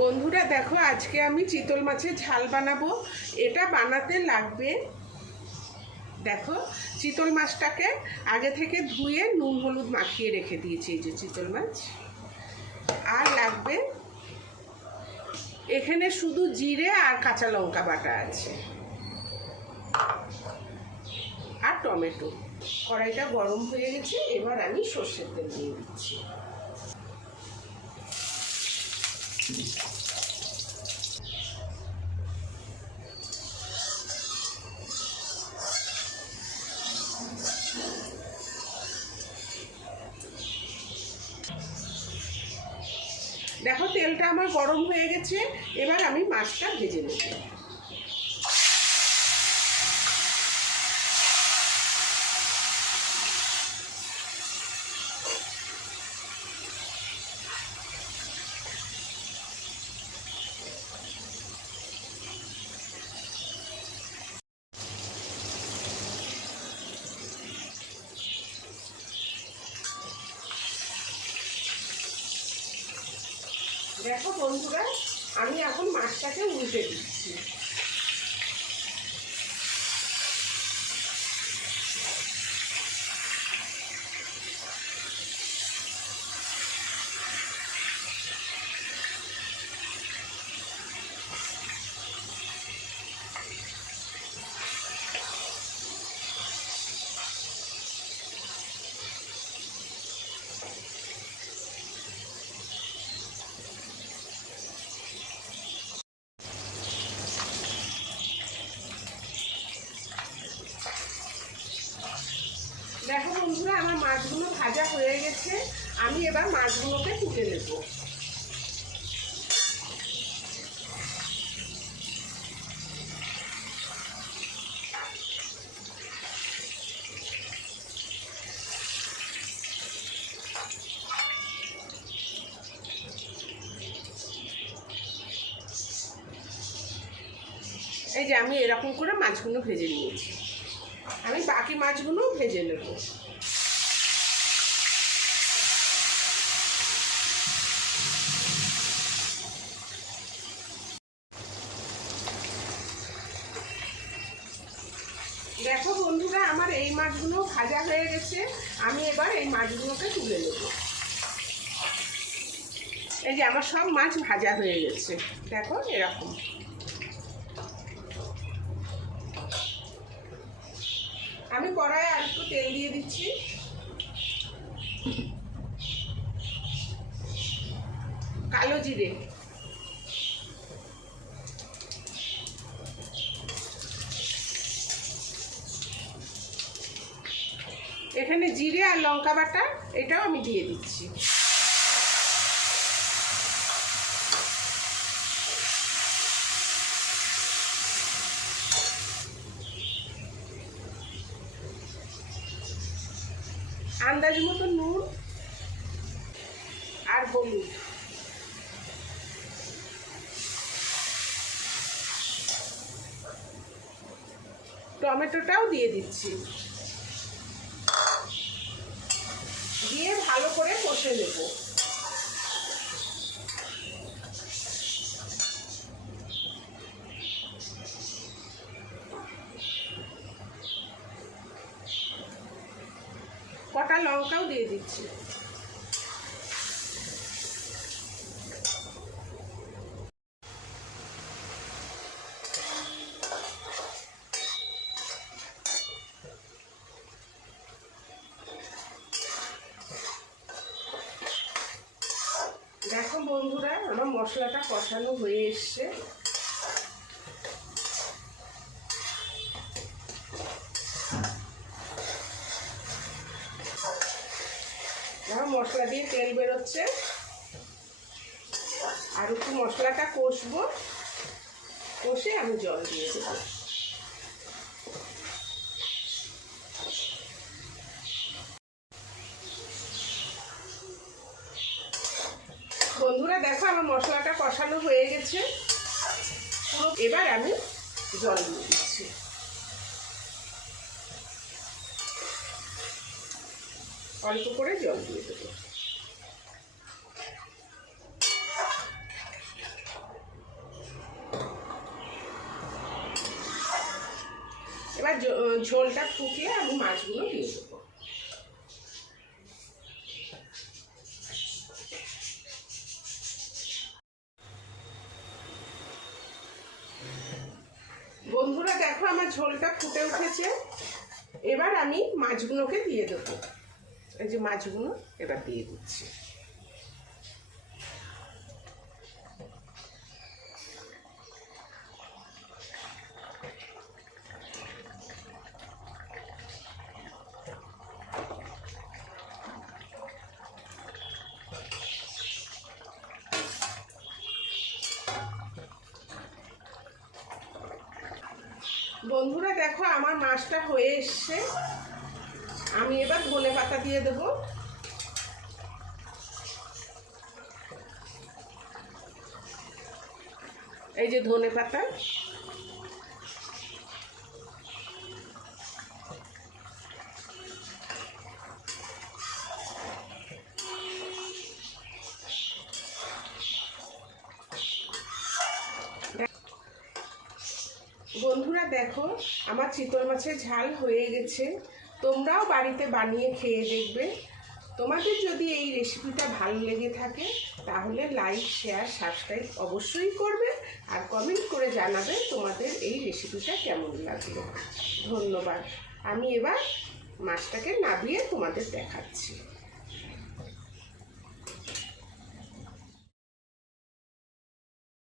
বন্ধুরা, দেখো, আজকে আমি চিতল মাছের ঝাল বানাবো। এটা বানাতে লাগবে, দেখো, চিতল মাছটাকে আগে থেকে ধুয়ে নুন, হলুদ মাখিয়ে রেখে দিয়েছি এই যে চিতল মাছ। আর লাগবে, এখানে শুধু জিরে আর কাঁচা লঙ্কা বাটা আছে। আর টমেটো। কড়াইটা গরম হয়ে গেছে, এবার আমি সর্ষের তেল দিয়ে দিচ্ছি। দেখো তেলটা আমার গরম হয়ে গেছে। এবার আমি মাছটা ভেজে নেব। দেখো বন্ধুরা আমি এখন মাছটাকে উল্টে দিচ্ছি দেখো বন্ধুরা, আমার মাছগুলো ভাজা হয়ে গেছে। আমি এবার মাছগুলোকে তুলে নেব। এই যে আমি এরকম করে মাছগুলো ভেজে নিয়েছি। আমি বাকি মাছগুলো ভেজে নেব। দেখো বন্ধুরা, আমার এই মাছগুলো ভাজা হয়ে গেছে। আমি এবার এই মাছগুলোকে তুলে নেব। এই যে আমার সব মাছ ভাজা হয়ে গেছে। দেখো এরকম। আমি কড়াই আর একটু তেল দিয়ে দিচ্ছি। কালো জিরে। এখানে জিরে আর লঙ্কা বাটা, এটাও আমি দিয়ে দিচ্ছি। আন্দাজ মতো নুন আর হলুদ। টমেটোটাও দিয়ে দিচ্ছি দিয়ে ভালো করে কষে নেব। কটা লঙ্কাও দিয়ে দিচ্ছি। দেখো বন্ধুরা, আমার মশলাটা কষানো হয়ে এসছে। মশলা দিয়ে তেল বেরোচ্ছে। আর একটু মশলাটা কষবো। কষে আমি জল দিয়ে দেবো। দেখো, আমার মশলাটা কষানো হয়ে গেছে। এবার আমি জল দিয়ে দিচ্ছি। অল্প করে জল দিয়ে দেবো। এবার ঝোলটা ফুটিয়ে আমি মাছগুলো দিয়ে দেবো। দেখো, আমার ঝোলটা ফুটে উঠেছে। এবার আমি মাছগুলোকে দিয়ে দেবো। এই যে মাছগুলো এবার দিয়ে দিচ্ছি। বন্ধুরা, দেখো আমার মাছটা হয়ে এসছে। আমি এবার ধনে পাতা দিয়ে দেব। এই যে ধনে পাতা। বন্ধুরা দেখো, আমার চিতল মাছের ঝাল হয়ে গেছে। তোমরাও বাড়িতে বানিয়ে খেয়ে দেখবে। তোমাদের যদি এই রেসিপিটা ভালো লেগে থাকে, তাহলে লাইক শেয়ার সাবস্ক্রাইব অবশ্যই করবে আর কমেন্ট করে জানাবে তোমাদের এই রেসিপিটা কেমন লাগল। ধন্যবাদ। আমি এবার মাছটাকে নাবিয়ে তোমাদের দেখাচ্ছি।